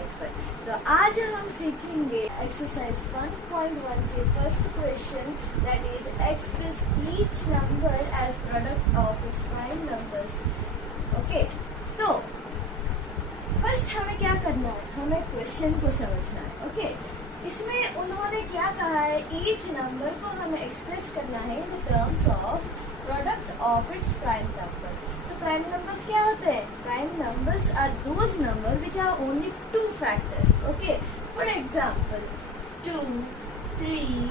Five पर। तो आज हम सीखेंगे एक्सरसाइज 1.1 के first question, that is express each number as product of its prime numbers. Okay, तो फर्स्ट हमें क्या करना है, हमें क्वेश्चन को समझना है। ओके, इसमें उन्होंने क्या कहा है, ईच नंबर को हमें एक्सप्रेस करना है in the terms of product of its prime numbers. तो प्राइम नंबर्स क्या होते हैं? Prime numbers are those number which are only two factors. Okay, for example 2, 3,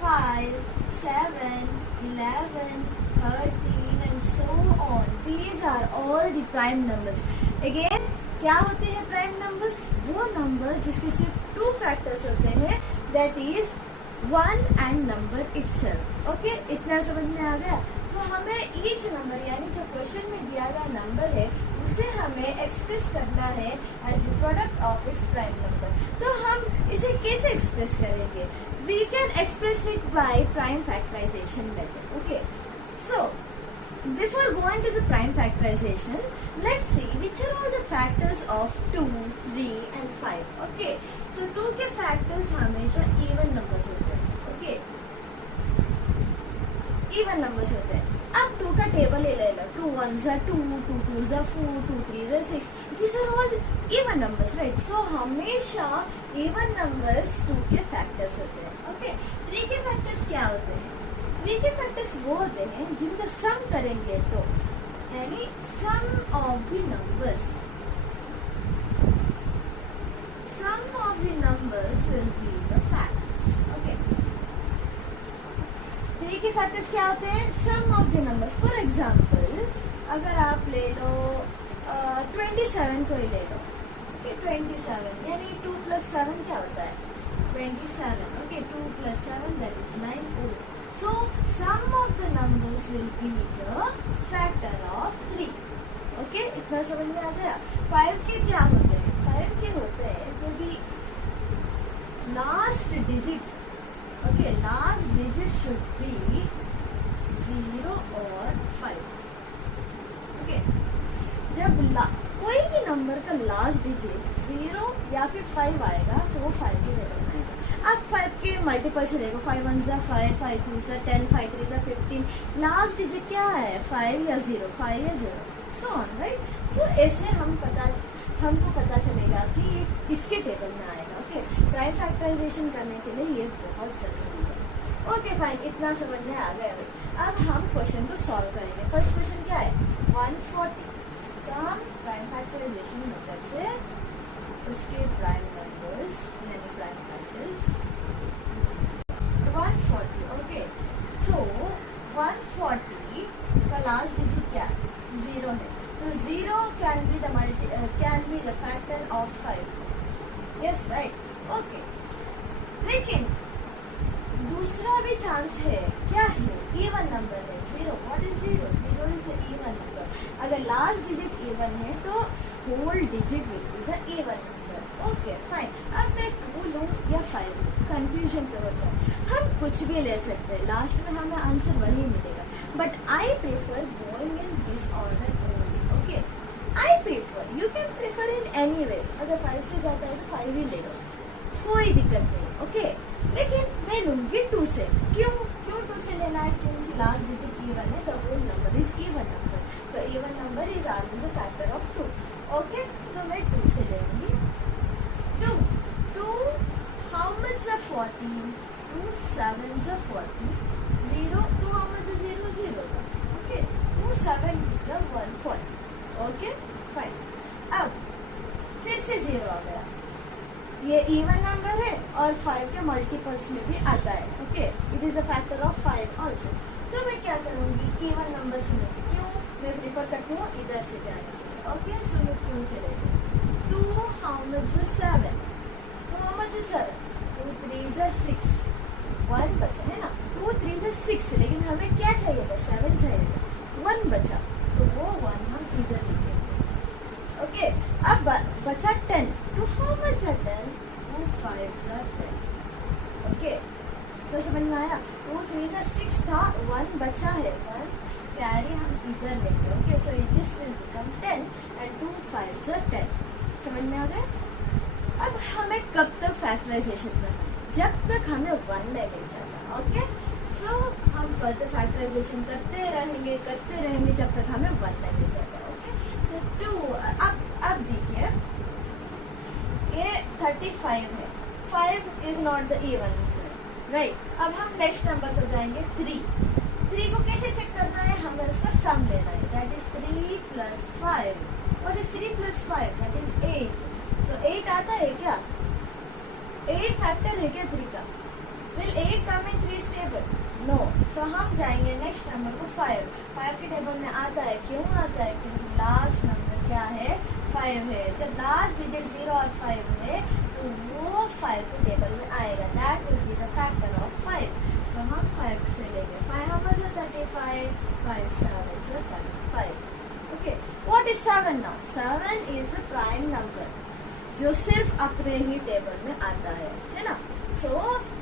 5, 7, 11, 13 and so on. These are all the prime numbers. Again, क्या होते हैं prime numbers? वो numbers जिसके सिर्फ टू फैक्टर्स होते हैं, that is one and number itself. Okay, इतना समझ में आ गया? तो हमें ईच नंबर यानी जो क्वेश्चन में दिया गया नंबर है उसे हमें एक्सप्रेस करना है as the product of its prime number. तो हम इसे कैसे एक्सप्रेस करेंगे? We can express it by prime factorization method. Okay, so before going to the prime factorization, let's see which are all the factors of 2, 3 and 5. Okay, so 2 के factors हमेशा even numbers होते हैं। Okay, even numbers होते हैं। अब 2 का table ले लो, 2 1s are 2, 2 2s are 4, 2 3s are 6. These are all even numbers, right? So हमेशा even numbers 2 के factors होते हैं। Okay, 3 के factors क्या होते हैं? 3 के फैक्टर्स वो होते हैं जिनका सम करेंगे तो, यानी sum of the numbers, sum of the numbers will be the factors. Okay, 3 के फैक्टर्स क्या होते हैं? Sum of the numbers. For example अगर आप ले लो 27 को ही ले लो। ओके, 27 यानी 2 + 7 क्या होता है? 27। Okay, 2 + 7 that is 9। So sum of the numbers will be the factor of 3. Okay, इतना समझ में आ गया? 5 के क्या होते हैं? 5 के होते हैं जो भी last digit, okay, last digit should be 0 और 5। ओके, जब कोई भी नंबर का लास्ट डिजिट 0 या फिर 5 आएगा तो वो 5 के लेवल में आएगा। आप 5 के मल्टीपल से देखो, 5 1s are 5, 5 2s are 10, 5 3s are 15। Last digit क्या है? 5 या 0, 5 या 0, सो ऑन, राइट? सो ऐसे हमको पता चलेगा कि ये किसके टेबल में आएगा। ओके, प्राइम फैक्टराइजेशन करने के लिए ये बहुत जरूरी है। ओके फाइन, इतना समझ में आ गया भाई। अब हम क्वेश्चन को सॉल्व करेंगे। फर्स्ट क्वेश्चन क्या है? 140। तो हम प्राइम फैक्टराइजेशन मेथड से उसके प्राइम नंबर्स यानी प्राइम फैक्टर्स 140। ओके, सो 140 का लास्ट डिजिट क्या है? 0 है। तो 0 can be the factor of 5। Yes, right? Okay, लेकिन दूसरा भी चांस है। क्या है? इवन नंबर है 0। What is 0? 0 is the even number. अगर लास्ट डिजिट इवन है तो whole digit will be the even number. Okay fine. अब मैं 2 लूँ या 5 लूँ, कंफ्यूजन तो होता है। हम कुछ भी ले सकते हैं, लास्ट में हमें आंसर वही मिलेगा। But I prefer going in this order only. Okay, I prefer, you can prefer in any ways. अगर 5 से जाता है तो 5 ही ले लो, कोई दिक्कत नहीं। ओके, लेकिन मैं लूंगी 2 से। क्यों 2 से लेना है? क्योंकि लास्ट डिजिट इवन है, the whole number is even number. So even number is always a factor of 2। Okay, तो मैं 2 से लेंगी। 2 how much is 40? 2 7s are 40. 0 2 how much is 0? 0. Okay, 2 7 is 140. Okay, fine. अब फिर से 0 आ गया। ये इवन नंबर है और 5 के मल्टीपल्स में भी आता है। Okay, it is a factor of 5 also. तो मैं क्या करूँगी? इवन नंबर्स में। क्यों? मैं प्रीफर करती हूँ इधर से जाने। ओके, सो मैं 2 से लेती हूँ। 2 how much is 7? 2 how much is 7? 2 3s are 6। 1 बचा है ना? 2 3s are 6, लेकिन हमें क्या चाहिए था? 7 चाहिए था। 1 बचा, तो वो 1 हम इधर लिखेंगे। ओके, अब बचा 10। तो how much are 10? 2 5s are 10। Okay, तो समझ में आया? 2 3s are 6 था, 1 बचा है। 1 कैरी हम इधर लेंगे। Okay, so this will become 10 and 2 5s are 10। समझ में आ गया? फैक्टराइजेशन करना जब तक हमें 1 नहीं मिल जाता. ओके, सो हम फर्दर फैक्टराइजेशन करते रहेंगे जब तक हमें 1 नहीं मिल जाता. ओके, तो 2. अब देखिए ये 35 है. 5 is not the even number, right. अब हम नेक्स्ट नंबर पर जाएंगे 3 को कैसे चेक करना है, हमें उसका सम लेना है. That is 3 plus 5. What is 3 plus 5? That is 8. सो 8 आता है क्या? 8 फैक्टर है क्या 3 का? Will 8 come in 3's table? No. So हम जाएंगे नेक्स्ट नंबर को 5 के टेबल में आता है. क्यों आता है? क्योंकि लास्ट नंबर क्या है? 5 है. जब लास्ट डिजिट 0 और 5 है तो वो 5 के टेबल में आएगा. That will be the factor of 5. सो हम 5 से लेंगे. 5 how much is 35? 5 7 is 35. Okay, what is 7 now? 7 is the prime number जो सिर्फ अपने ही टेबल में आता है ना. So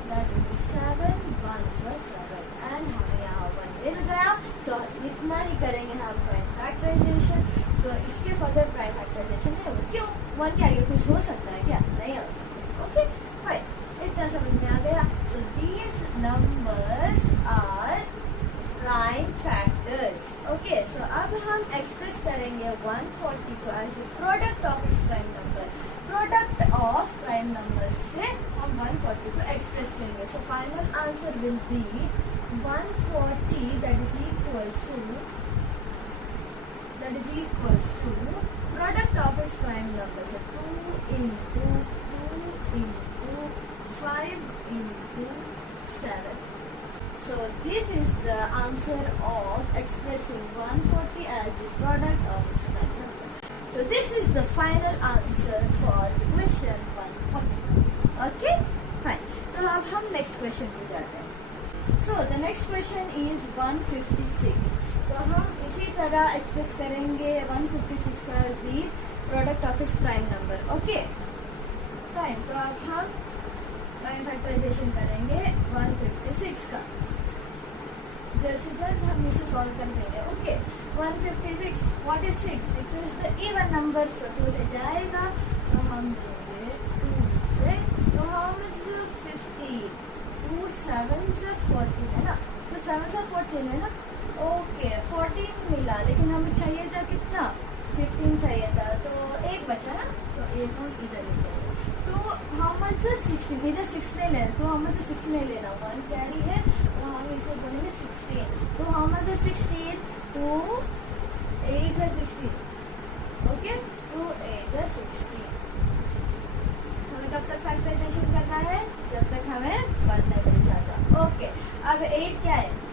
that will be 7 1 7 and हमें यहाँ 1 मिल गया. सो इतना ही करेंगे हम प्राइम फैक्टराइजेशन. सो इसके फर्दर प्राइम फैक्टराइजेशन है. क्यों 1 के आगे कुछ हो सकता है क्या? नहीं हो सकता. Okay, fine. इतना समझ में आ गया. So these numbers are prime factors. Okay, so अब हम एक्सप्रेस करेंगे 140 को as the product of its prime number. Product of prime number से हम 140 को एक्सप्रेस करेंगे. So final answer will be 140 that is equals to product of its prime number. So 2 into 2 into 5 into 7. So this is the answer of expressing 140 as the product of its prime number. So this is the final answer for question 140. Okay, fine. तो अब हम next question पे जाते हैं. So the next question is 156. तो हम इसी तरह एक्सप्रेस करेंगे 156 का the product of its prime number. Okay, fine. तो अब हम प्राइम फैक्टराइजेशन करेंगे 156 का. जल्द से जल्द हम इसे सॉल्व कर देंगे. Okay, 156 what is 6? 6 is the even number. So 2 से जाएगा. सो हम देंगे 2 से. तो हम 50 2 7 से 14 है ना. तो 7 से 14 है ना. ओके, 14 मिला, लेकिन हमें चाहिए था कितना? 15 चाहिए था. तो एक बचा ना, तो एक हम इधर लेंगे. तो हाउ मच 16? इधर 6 नहीं लेना. तो हाउ मच 6 नहीं लेना, 1 कैरी है. तो हम इसे बोलेंगे 16. तो हाउ मच 16? 2 8 है 16. ओके, 2 8 है 16. हमें कब तक फैक्टराइजेशन करना है? जब तक हमें 1 नहीं मिल जाता. ओके, अब 8 क्या है?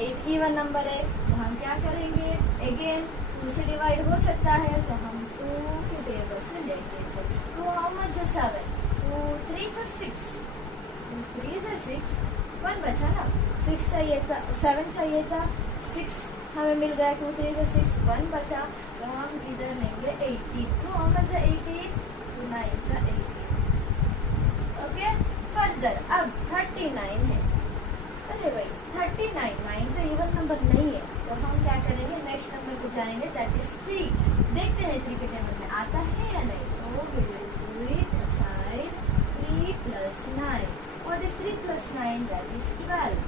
8 इवन नंबर है. तो हम क्या करेंगे? अगेन 2 से डिवाइड हो सकता है. तो हम 2 के टेबल से लेंगे इसे. तो हाउ मच 7? 2 3 6. 2 3 6. 1 बचा ना. 6 चाहिए था, 7 चाहिए था. 6 हमें मिल गया. 2 3 6. 1 बचा. तो हम इधर लेंगे 18. तो हाउ मच 18? 2 9 18. ओके, फर्दर अब 39 है. अरे भाई 39 9 तो इवन नंबर नहीं है. तो हम क्या करेंगे? नेक्स्ट नंबर को जाएंगे. That is 3. देखते हैं 3 के टेबल में आता है या नहीं. तो we will do it aside 3 plus 9. What is 3 plus 9? That is 12.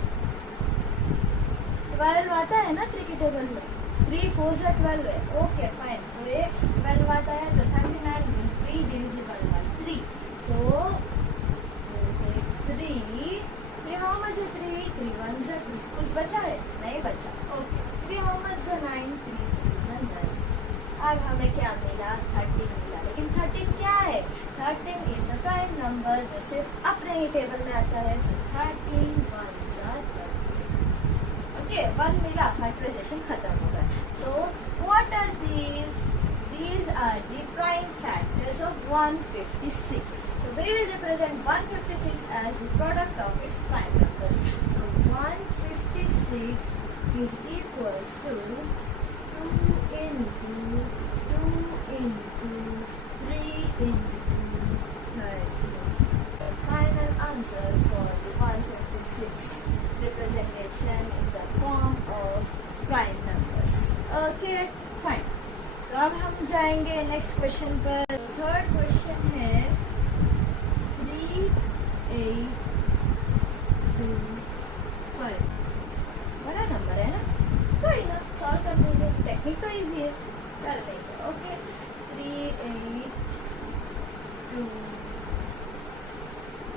12 आता है ना 3 के टेबल में. 3 4 से 12 है. Okay, fine. तो ये 12 आता है. तो 39 will be divisible by 3. So we'll take 3. how much is 3? 3 1 is 3. कुछ बचा है? नहीं बचा. Okay, 3 how much is 9? 3 3 is 9. अब हमें क्या मिला? 13 मिला. लेकिन 13 क्या है? 13 इज अ प्राइम नंबर जो सिर्फ अपने ही टेबल में आता है. सो 13 1 is 13. ओके, 1 मिला. फैक्टराइजेशन खत्म हो गया. So what are these? These are the prime factors of 156. So we will represent 156 as the product of its prime numbers. So 156 is equals to 2 into 2 into 3 into 13. The final answer for the 156 representation in the form of prime numbers. Okay, fine. तो अब हम जाएंगे next question पर. Third question है 3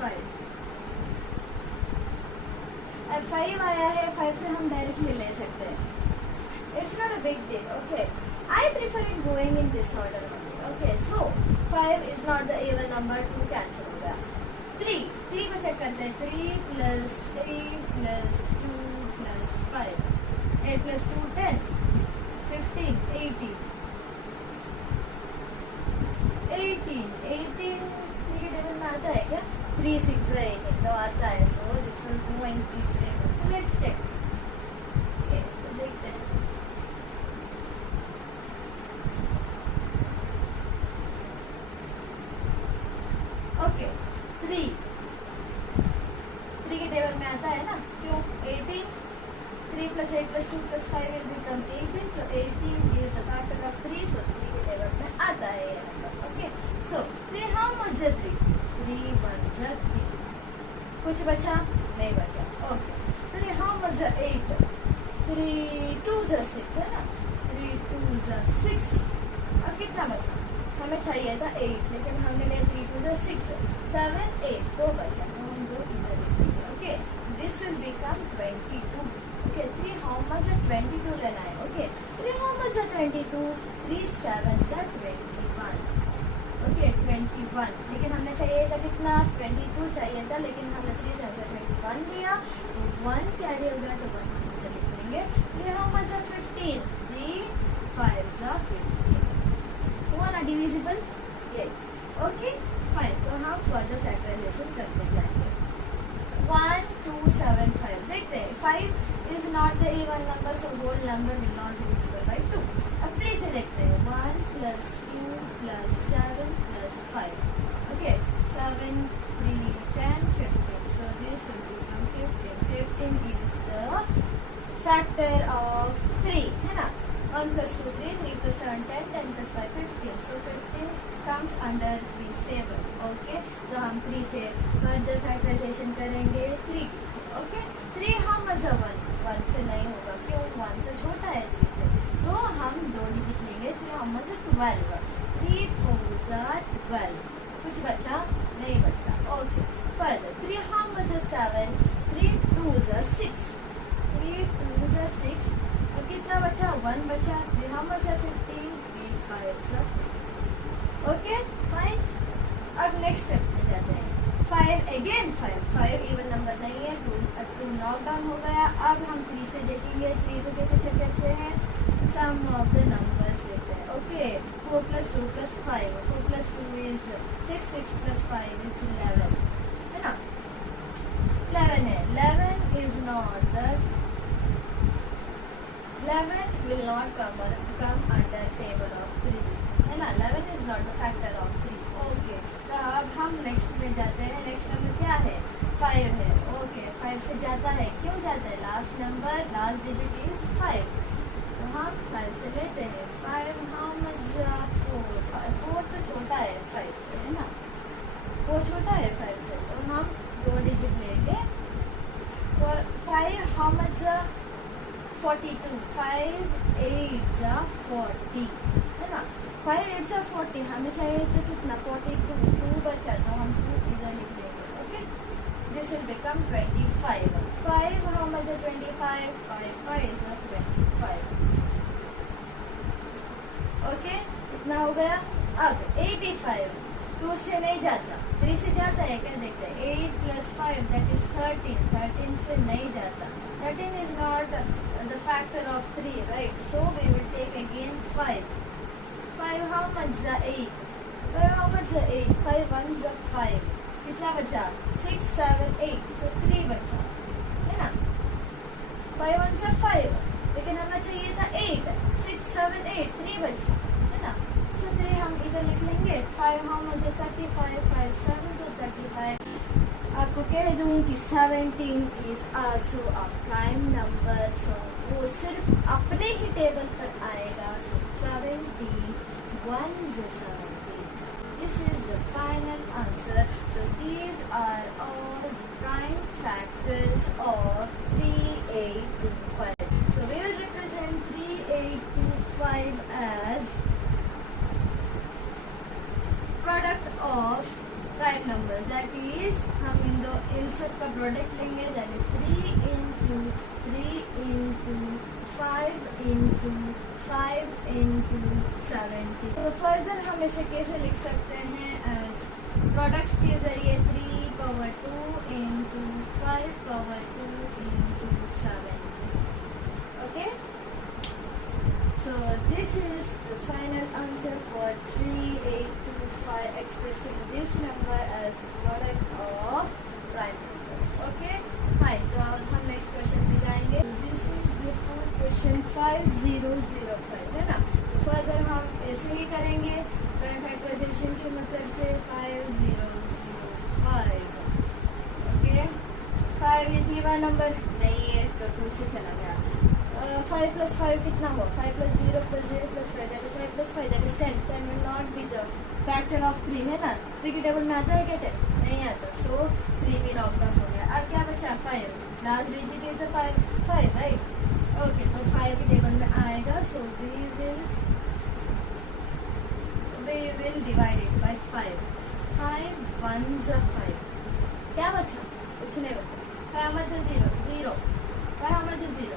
5. अब 5 आया है, 5 से हम डायरेक्टली ले सकते हैं. It's not a big deal. Okay, I prefer it going in this order only. Okay, so 5 is not the even number. 2 cancel हो गया. 3 को चेक करते हैं. 3 plus 8 plus 2 plus 5. 8 plus 2 10. 15 18. 18 3 के टेबल में आता है क्या? 3 6 18 तो आता है. So this will go in this table. So let's check. Okay, तो देखते हैं. ओके 3 के टेबल में आता है ना, क्यों? 18 3 plus 8 plus 2 plus 5 will become 18. So 18 is the factor of 3. So 3 के टेबल में आता है ये number. Okay, so 3 how much is 3? 3 1 is 3. कुछ बचा? नहीं बचा. Okay, 3 how much is 8? 3 2 is 6 है ना. 3 2 is 6. अब कितना बचा? हमें चाहिए था 8, लेकिन हमने लिया 3 2 is 6. 7 8 2 बचा. हम 2 इधर लिखेंगे. Okay, this will become 22. Okay, 3 how much is 22 लेना है. Okay, 3 how much is 22? 3 7 is 21. Okay 21, लेकिन हमने चाहिए था कितना? 22 चाहिए था, लेकिन हमने 3 7 21 लिया, तो 1 कैरी हो गया, तो 1 इधर लिख देंगे. 3 how much is 15? 3 5 is 15. हुआ ना डिविजिबल? ये. ओके फाइन, तो हम फर्दर फैक्टराइजेशन करते जाएंगे. 1 2 7 5 देखते हैं. 5 is not the even number, so whole number will not be divisible by 2. अब 3 से देखते हैं. 1 plus 2 plus 7 plus 5. Okay, 7 3 10 15. So this will become 15. 15 is the factor of 3, है ना. 1 plus 2 3, 3 plus 7 10, 10 plus 5 15. So 15 comes under this table. Okay, तो हम 3 से further factorization करेंगे 3 से. Okay, 3 how much is 1? 1 से नहीं होगा, क्यों? 1 तो छोटा है 3 से, तो हम 2 डिजिट लेंगे. 3 how much is 12? 3 4 is 12. कुछ बचा? नहीं बचा. Okay, further 3 how much is 7? 3 2 is 6. 3 2 is 6. अब कितना बचा? 1 बचा. 3 how much is 15? 3 5 is 15. Okay fine. अब नेक्स्ट स्टेप में जाते हैं. 5 अगेन 5 इवन नंबर नहीं है. 2 नॉक डाउन हो गया. अब हम 3 से देखेंगे. 3 को कैसे चेक करते हैं? सम ऑफ द नंबर्स लेते हैं. Okay, 4 plus 2 plus 5. 4 plus 2 is 6. 6 plus 5 is 11, है ना. 11 है. 11 is not the 11 will not come under table of 3, है ना. 11 is not the factor of 3. Okay, तो अब हम नेक्स्ट में जाते हैं. नेक्स्ट नंबर क्या है? 5 है. ओके, 5 से जाता है. क्यों जाता है? Last number, last digit is 5, तो हम 5 से लेते हैं. 5 how much 4? 4 तो छोटा है 5 से, है ना. 4 छोटा है 5 से, तो हम 2 डिजिट लेंगे. 5 how much 42? 5 8 40, है ना. 5 8 40. हमें चाहिए तो कितना? 42. 2 बचा, तो हम 2 इधर लिख देंगे. Okay, this will become 25. 5 how much is 25? 5 5 is 25. Okay, इतना हो गया. अब 85. 2 से नहीं जाता, 3 से जाता है क्या? देखते हैं. 8 plus 5 that is 13. 13 से नहीं जाता. 13 is not the factor of 3, right? So we will take again 5. 5 how much is 8? 5 how much is 8? 5 1 is 5. कितना बचा? 6 7 8. So 3 बचा, है ना. 5 1 is 5, लेकिन हमें चाहिए था 8. 6 7 8. 3 बचा, है ना. So 3 हम इधर लिख लेंगे. 5 how much is 35? 5 7 is 35. आपको कह दूं कि 17 is also a prime number. So वो सिर्फ अपने ही टेबल पर आएगा. So 17 1 is 17. This is the final answer. So these are all prime factors of 3825. So we will represent 3825 as product of prime prime number that is हम इन सब का product लेंगे that is 3 into 5 into 5 into 70. तो further हम इसे कैसे लिख सकते हैं एज प्रोडक्ट्स के जरिए 3 power 2 into 5 power 2 into 7. Okay, so this is the final answer for 3825 expressing this number as the product of prime numbers. Okay, fine. तो अब हम नेक्स्ट क्वेश्चन पे जाएंगे. This is the full question 5005 है ना. Further हम ऐसे ही करेंगे प्राइम फैक्टराइजेशन के मतलब से 5005. ओके, 5 इज इवन नंबर नहीं है तो 2 से चला गया. 5 plus 5 कितना हो? 5 plus 0 plus 0 plus 5 that is 5 plus 5 that is 10. 10 will not be the factor of 3 है ना. 3 के टेबल में आता है क्या 10? नहीं आता. So 3 भी नॉक डाउन हो गया. अब क्या बचा? 5. Last digit is the 5 right. Okay, तो 5 के टेबल में आएगा. So we will divide it by 5. 5 ones are 5. क्या बचा? कुछ नहीं बचा. 5 how much is 0? 5 how much is 0?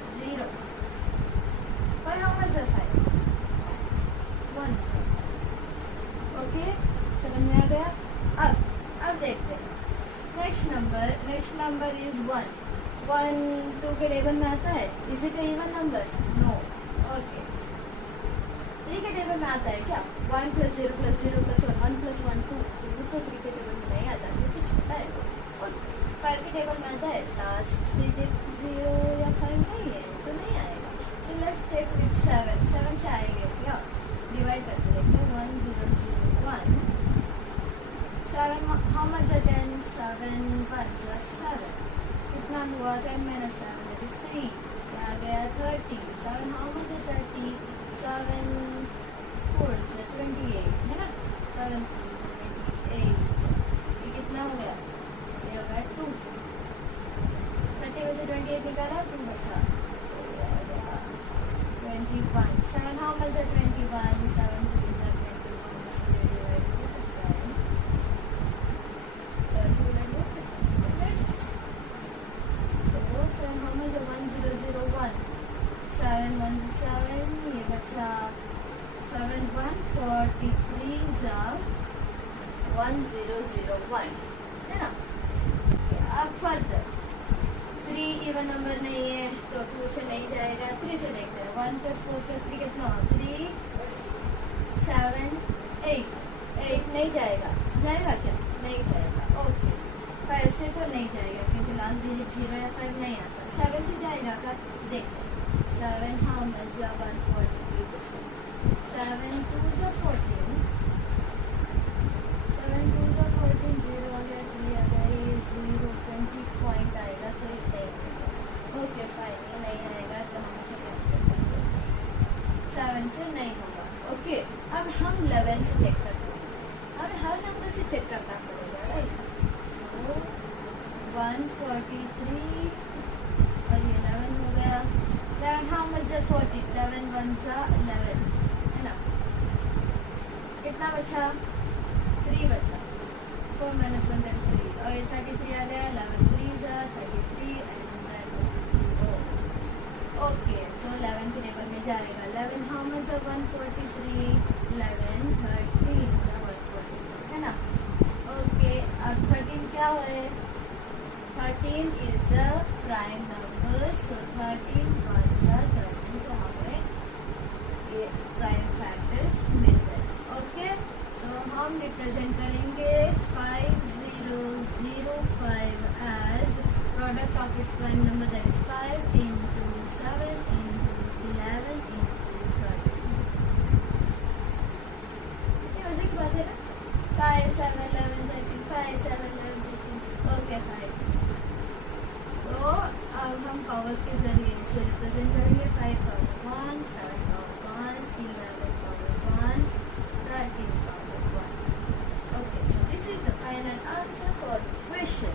5 how much is 5? 1 is 5. Okay, समझ में आ गया. अब देखते हैं नेक्स्ट नंबर इज 1. 1 2 के टेबल में आता है. Is it even number? No. Okay, 3 के टेबल में आता है क्या? 1 plus 0 plus 0 plus 1 plus 1 2. तो 3 के टेबल में नहीं आता क्योंकि छोटा है. और 5 के टेबल में आता है. लास्ट डिजिट 0 या 5 नहीं है तो नहीं आएगा. So let's check with 7. 7 से आएगा क्या? डिवाइड करके देखते हैं. 1 0 0 1. 7 हाउ मच है 10? 7 1 7. कितना हुआ? 10 minus 7 that is 3. क्या आ गया? 30. 7 हाउ मच है 30? 7 4 से 28 है ना. 7 28. ये कितना हो गया? ये हो गया 2. 30 में से 28 निकाला 2 बचा. 21. 7 how much is 21? 7 2 is 21. So we divide this by 7 2 like this. So let's 7 how much is 1001? 7 1 7. ये बचा 7 1 43 1001 है ना. अब फर्दर 3 इवन नंबर नहीं है तो 2 से नहीं जाएगा. 3 से देखते हैं. 1 plus 4 plus 3 कितना हो? 3 7 8. 8 नहीं जाएगा. जाएगा क्या? नहीं जाएगा. ओके, 5 से तो नहीं जाएगा क्योंकि लास्ट डिजिट 0 या 5 नहीं आता. 7 से जाएगा क्या? देखते हैं. 7 how much is 143? 7 2 is 14. 7 2 is 14. 0 आ गया. 3 आ गया. ये 0 20 पॉइंट आएगा तो ये नहीं आएगा. ओके फाइन, ये नहीं आएगा तो हम इसे कैंसिल कर देंगे. 7 से नहीं होगा. ओके, अब हम 11 से चेक करते हैं. अब हर नंबर से चेक करना पड़ेगा राइट. सो 143 और ये 11 हो गया. 11 हाउ मच इज 40? 11 1 11 है ना. कितना बचा? 3 बचा. 4 minus 1 that is 3. और ये 33 आ गया. 11 3 33 and then 0. ओके, सो 11 के टेबल में जाएगा. 11 हाउ मच इज 143? 11 13 143 है ना. ओके, अब 13 क्या है? 13 इज द प्राइम नंबर. सो 13 1 13. सो हमें ये प्राइम फैक्टर्स मिल गए. ओके, सो हम रिप्रेजेंट करेंगे 5005 as product of its prime number that is 5 into 7 into 11 into 13. ये मजे की बात है ना. 5 7 11 13. 5 7 11 13. Okay fine. तो अब हम पावर्स के जरिए इसे रिप्रेजेंट करेंगे. 5 power 1, 7 power 1, 11 power 1, 13 power 1. Okay, so this is the final answer for this question.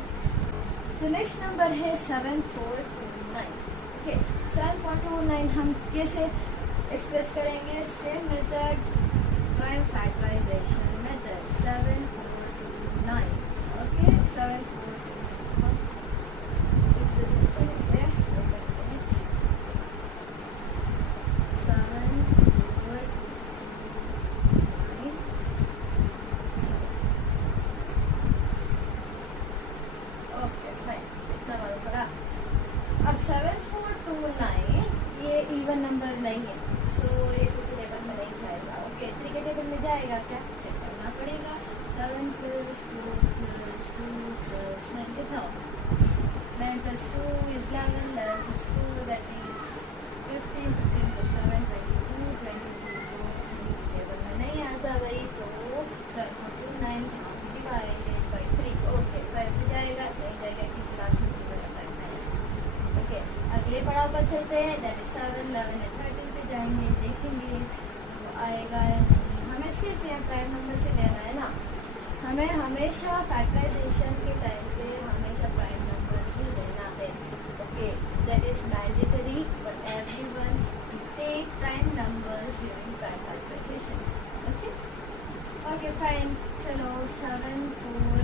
The next number है 7429. Okay, 7429 हम कैसे एक्सप्रेस करेंगे? Same method, prime factorization method. 7429 चलते हैं, दैट इज 7, 11 एंड 13 पे जाएंगे, देखेंगे वो आएगा। हमें सिर्फ यहाँ प्राइम नंबर से लेना है ना, हमें हमेशा फैक्टराइजेशन के टाइम पे हमेशा प्राइम नंबर से लेना है। Okay, that is mandatory for everyone to take prime numbers during prime factorization. Okay okay fine, चलो 7 4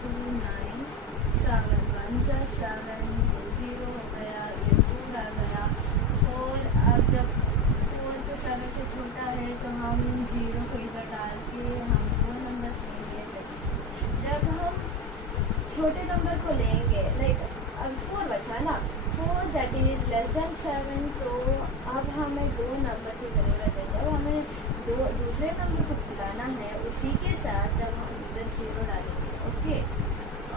2 9, 7 1 7, 0 हो गया, ये 4 आ गया, 4। अब जब 4 तो 7 से छोटा है तो हम 0 को इधर डाल के हम 2 नंबर लेंगे। जब हम छोटे नंबर को लेंगे, लाइक अब 4 बचा ना, 4 दैट इज लेस देन 7, तो अब हमें 2 नंबर की ज़रूरत है। जब हमें दूसरे नंबर को बुलाना है उसी के साथ जब हम इधर 0 डालेंगे। ओके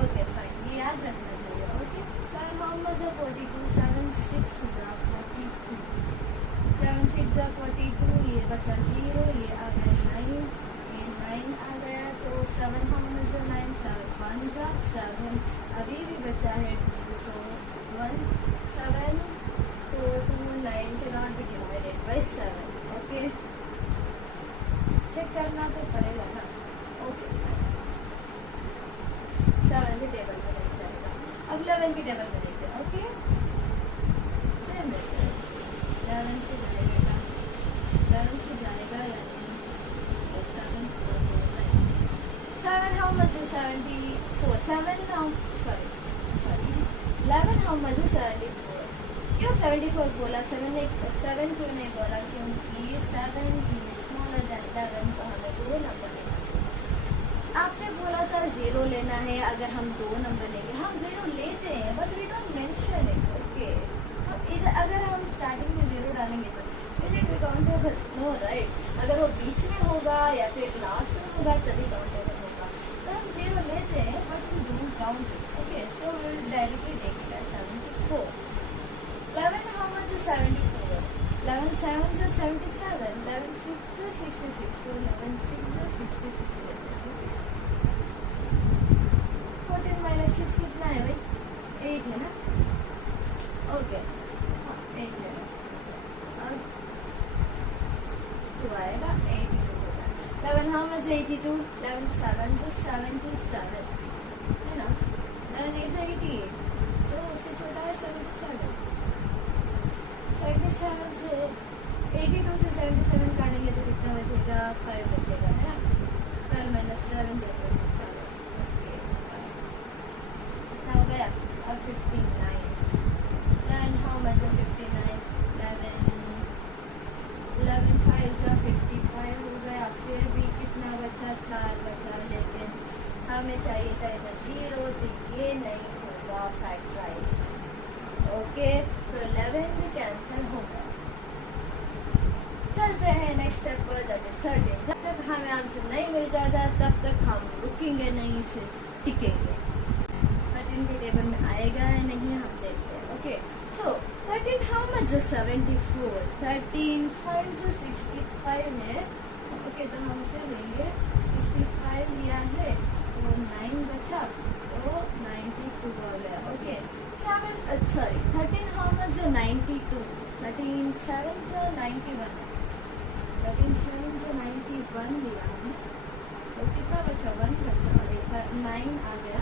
ओके फाइन, ये याद रखना चाहिए। Okay, 7 how much are 42, 7 6 are 42, 7 6 are 42, ये बचा 0, ये आ गया 9, ये 9 आ गया, तो 7 how much are 9, 7 1 are 7, अभी भी बचा है 2, so 1 7, तो 2 9 cannot be divided by 7। Okay, check करना तो पड़ेगा ना। ओके, 7 के टेबल में नहीं जाएगा, अब 11 के टेबल में देखते हैं। ओके, सेम है, 11 से जाएगा, 11 से जाएगा या नहीं, 7 4 4 9, 7 how much is 74, 7 how sorry 11 how much is 74, क्यों 74 बोला, 7 क्यों नहीं बोला, क्योंकि 7 स्मॉलर देन 11, तो हमें 2 नंबर लेना चाहिए। आपने बोला था 0 लेना है, अगर हम 2 नंबर लेंगे, हम 0 लेते हैं but we don't mention it. Okay, अब इधर अगर हम स्टार्टिंग में 0 डालेंगे तो will it be countable? No right, अगर वो बीच में होगा या फिर लास्ट में होगा तभी काउंटेबल होगा। तो हम 0 लेते हैं but we don't count it. Okay, so we will directly take it as 74। 11 how much is 74, 11 7 is 77, 11 6 is 66, so 11 6 is 66 लेते हैं। 14 minus 6 कितना है भाई, 8 है ना। ओके, 8 है, अब 2 आएगा, 82 होगा। 11 how much is 82, 11 7 is 77 है ना, 11 8 is 88, so उससे छोटा है 77। 77 से 82 से 77 काटेंगे तो कितना बचेगा, 5 बचेगा, है ना। 12 minus 7 देखो कितना हो गया, अब 59। 9 how much is 59, 11 5 से 55 हो गया, फिर भी कितना बचा, 4 बचा, लेकिन हमें चाहिए था इधर 0, तो ये नहीं होगा फैक्टराइज्ड। ओके, तो 11 भी कैंसिल होगा। चलते हैं नेक्स्ट स्टेप पर, दैट इज 13। जब तक हमें आंसर नहीं मिल जाता तब तक हम रुकेंगे नहीं, सिर्फ टिकेंगे। 13 के टेबल में आएगा या नहीं हम देखते हैं। Okay, so 13 how much is 74, 13 5 से 65 है। ओके, तो हम इसे लेंगे, 65 लिया है तो 9 बचा, तो 92 हो गया। ओके, 13 how much is 92, 13 7 से 91, 13 7 से 91 लिया हमने, तो कितना बचा, 1 बचा, और 9 आ गया।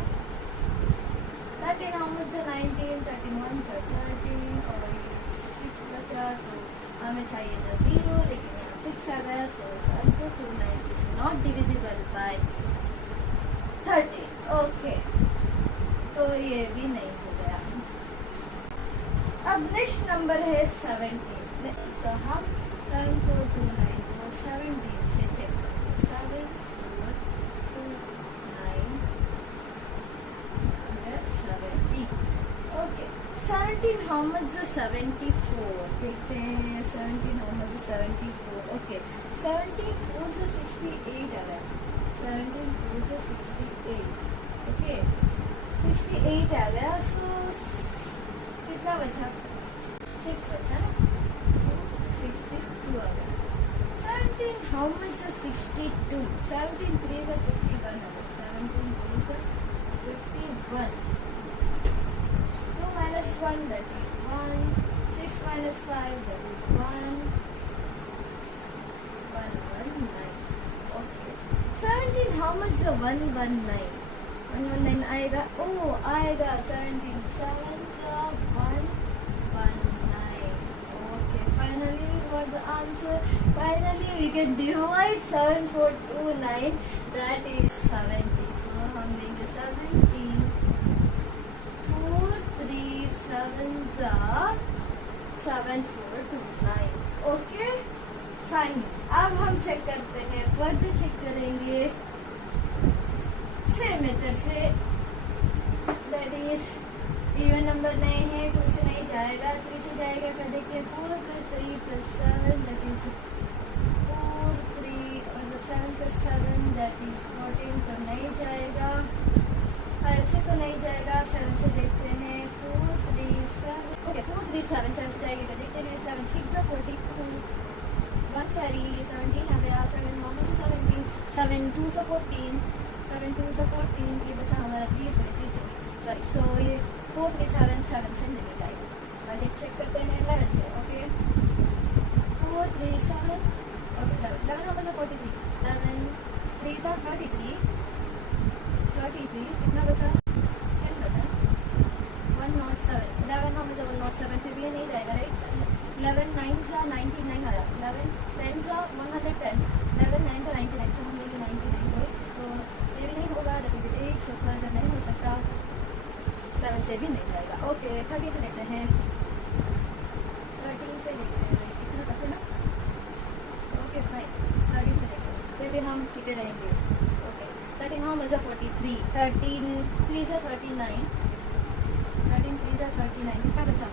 13 how much is 19, 31 से 13 और 6 बचा, तो हमें चाहिए था 0, लेकिन यहाँ 6 आ गया, so 29 is not divisible by 13। Okay, तो ये भी नहीं हो गया। अब नेक्स्ट नंबर है 17, तो हम 7 4 2 9 को 17 से चेक करेंगे। 7 4 2 9 17। ओके, 17 हाउ मच इज 74, देखते हैं 17 हाउ मच इज 74। ओके, 17 4 से 68 आ गया, 17 4 से 68। ओके, 68 आ गया, सो कितना बचा, 6 बचा ना, 62 आ गया। 17 हाउ मच इज 62, 17 3 से 51 आ गया, 17 3 से 51। minus 1, that is 1. 6 minus 5, that is 1. 119. Okay. 17, how much is 119? 119 आएगा. Oh, आएगा 17. 7s are 119. Okay. Finally, what the answer? Finally, we can divide 7429. That is 70. So हम लेंगे 17. 4 3 7s are 7429. Okay. फाइन. अब हम check करते हैं, फर्दर चेक करेंगे same method से. दैट इज इवन नंबर नहीं है, 2 से नहीं जाएगा, 3 से जाएगा. फिर देखिए 4 + 3 + 7 दैट इज 4 3 और 7 + 7 दैट इज 14. तो नहीं जाएगा, ऐसे तो नहीं जाएगा. 7 से देखते हैं. 4 3 7. ओके 4 3 7 7 से जाएगी. तो देखते हैं 7 6 42. 1 कैरी 17 आ गया. 7 माइनस 17. 7 2 से 14. 7 2 से 14. ये बचा हमारा 3 से. सॉरी. सो ये 4 3 7 7 से मिल जाएगा. पहले चेक करते हैं 11 से. ओके 4 3 7. ओके 11 नंबर से 43. 11 3 से 33. 33 कितना बचा? 10 बचा. 107. 11 नंबर से 107. फिर भी ये नहीं जाएगा. राइट. 11 9s are 99 आया. 11 10s are 110. 11 9s are 99. सो हम लेंगे 99 को. तो ये भी नहीं होगा. डेट 8 से फर्दर नहीं हो सकता. 11 से भी नहीं जाएगा. ओके 30 से लेते हैं. 13 से लेते हैं. इतना तक है ना. Okay fine. 30 से लेते हैं. फिर भी हम टिके रहेंगे. Okay 13 how much is 43. 13 3 से 39. 13 3 से 39. कितना बचा?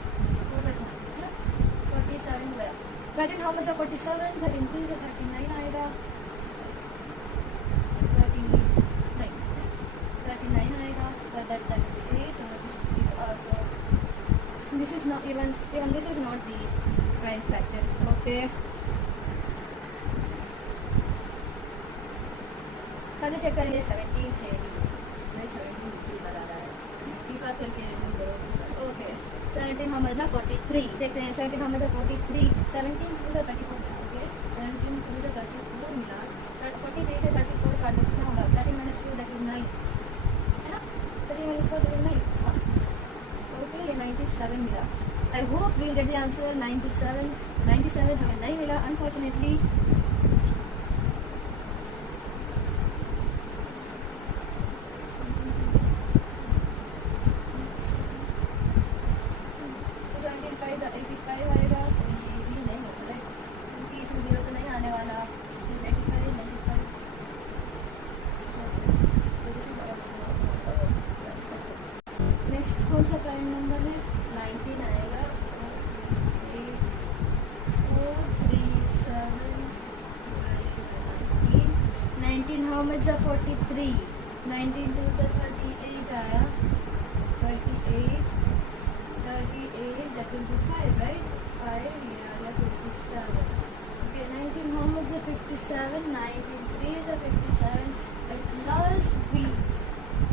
4 बचा. 47 गया. 13 how much is 47. 13 3 से 39 आएगा. 39 आएगा. That is so this is also, this is not even this is not the prime factor. Okay. पहले चेक करेंगे 17 से. नहीं 17 से बता रहा है. ये बात करके करो. Okay 17 how much is 43. देखते हैं 17 how much is 43. 17 2 से 34. ओके 17 2 से 34 मिला. 43 से 34 काट दो. कितना होगा? 13 minus 2 that is 9. है ना. 13 minus 4 that is 9. ओके ये 97 मिला. I hope we will get the answer 97. 97 हमें नहीं मिला unfortunately. कौन सा प्राइम नंबर है? 19 आएगा. सो 4 3 7 19 how much is 43. 19 2 से 38 आया. 38 that will be 5 right. 5 ये आ गया 57. Okay 19 how much is 57. 19 3 is 57. At last we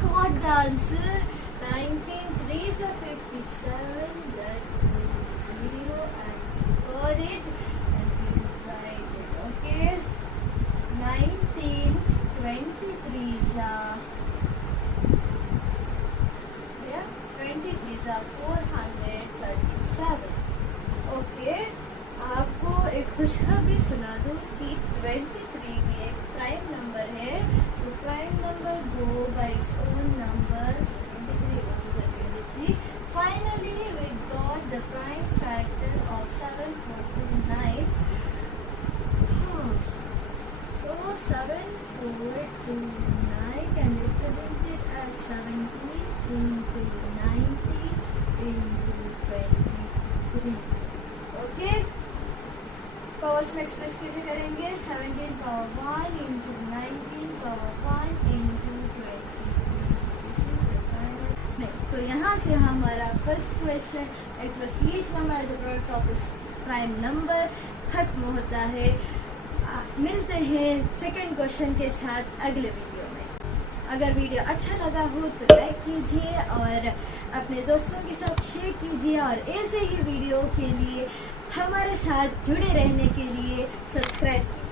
got the answer. 19 3 is 57. That is 0 and got it and we will try it. Okay 19 23 is 437. Okay आपको एक खुशखबरी सुना दूं कि 23 भी एक प्राइम नंबर है. So prime number go by its own number. 23 finally we got the prime factor of 7429. So 7429 can be represented as 17 into 90 into 23. Okay? Powers में एक्सप्रेस कैसे करेंगे? 17 power 1 into 19 power 1 into 23. So this is the final. नहीं, तो यहाँ से हमारा first question express each number as a product of its prime number खत्म होता है. मिलते हैं सेकंड क्वेश्चन के साथ अगले वीडियो में. अगर वीडियो अच्छा लगा हो तो लाइक कीजिए और अपने दोस्तों के साथ शेयर कीजिए, और ऐसे ही वीडियो के लिए हमारे साथ जुड़े रहने के लिए सब्सक्राइब कीजिए।